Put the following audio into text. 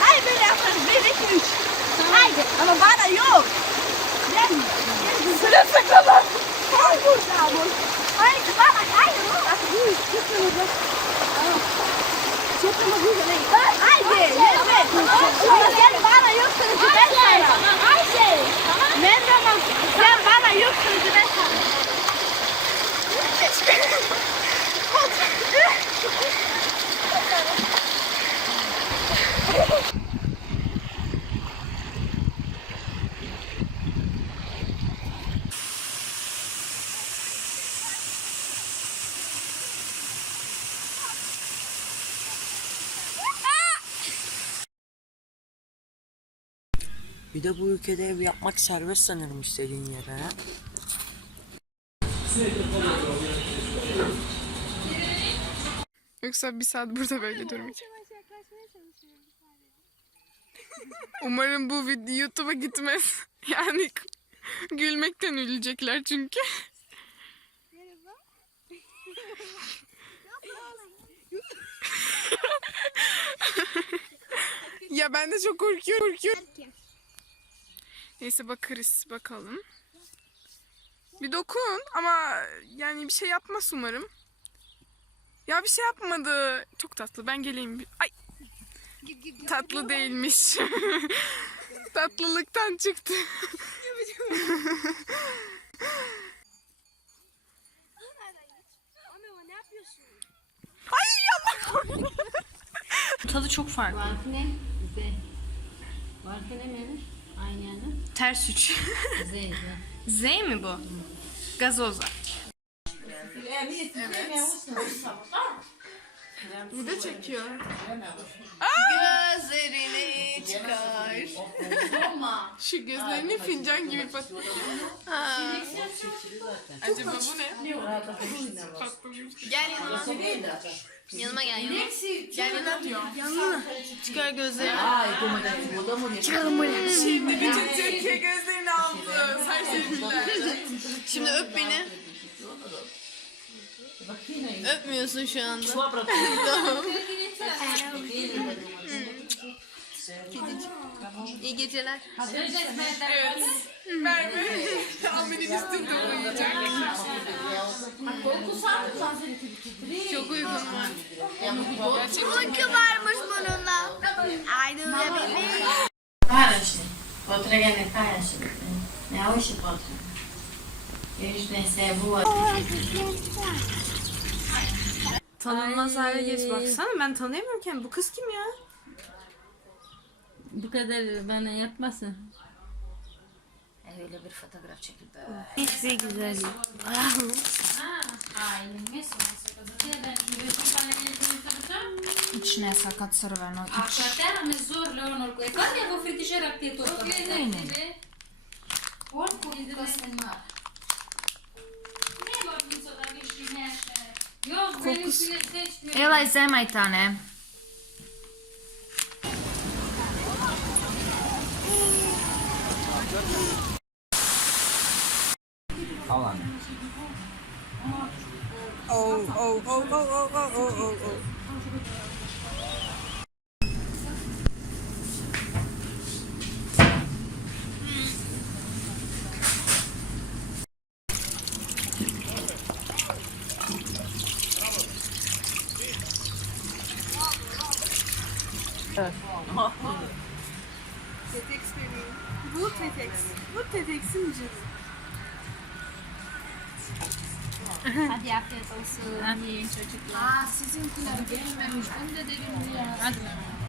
Hayır böyle yaparız. Bir, iki, üç. Haydi. Ama bana yok. Gel. Gel kızına saklanın. Kal burada amur. Haydi bana. Haydi. Haydi. Haydi. Haydi. Gel bana yok kızı ben sana. Haydi. Ne zaman? Sen bana yok kızı ben sana. Hiçbir. Koltuk. Bir de bu ülkede ev yapmak serbest sanırım istediğin yere. Yoksa bir saat burada böyle durmayacağım. Umarım bu video YouTube'a gitmez. Yani gülmekten ölecekler çünkü. ya ben de çok korkuyorum. korkuyorum. Neyse bakarız bakalım. Bir dokun ama yani bir şey yapmaz umarım. Ya bir şey yapmadı. Çok tatlı. Ben geleyim. bir- Ay. Tatlı değilmiş. Tatlılıktan çıktı. Tadı çok farklı. Farkı ne? Z. Farkı ne Mehmet? Aynı yani. Ters üç. Z, Z. Mi bu? Gazoza. Bir de çekiyor. Gözlerini çıkar. Şu gözlerini fincan gibi pat. Acaba bu ne? Patlamış. Gel yanıma. Yanıma gel yanıma. Gel yanıma. Yanına. Çıkar gözlerini. Şimdi bütün Türkiye gözlerini aldı. Serseriler. Şimdi öp beni. Öpmüyorsun şu anda. tamam. İyi geceler. Evet. Merve Ahmet'in üstünde uyuyacak. Çok uygun var. Gerçekten. varmış Potre gane kaya ne au și potre. Ești. Tanınmaz hale geç baksana ben tanıyamıyorum kendimi. Bu kız kim ya? Bu kadar bana yapmasın. Öyle bir fotoğraf çekildi. Hiç güzel. Ah, Hain mi Отличная сакацерва, но... А катера не зор леонор, и как я во фритижера к тебе только? Не, не. Порку и костыма. Ne var bu kadar güçlü neşe? Yok benim Kokus. sinirleşmiyor. Ela izleme bir tane. Al anne. Oh, oh, oh, oh, oh, oh, oh, oh. Oh. TEDx bebeğim. Bu TEDx. Bu TEDx'in canı. Hadi afiyet olsun. Hadi çocuklar. Aa sizinkiler gelmemiş. Ben de dedim ya. Hadi.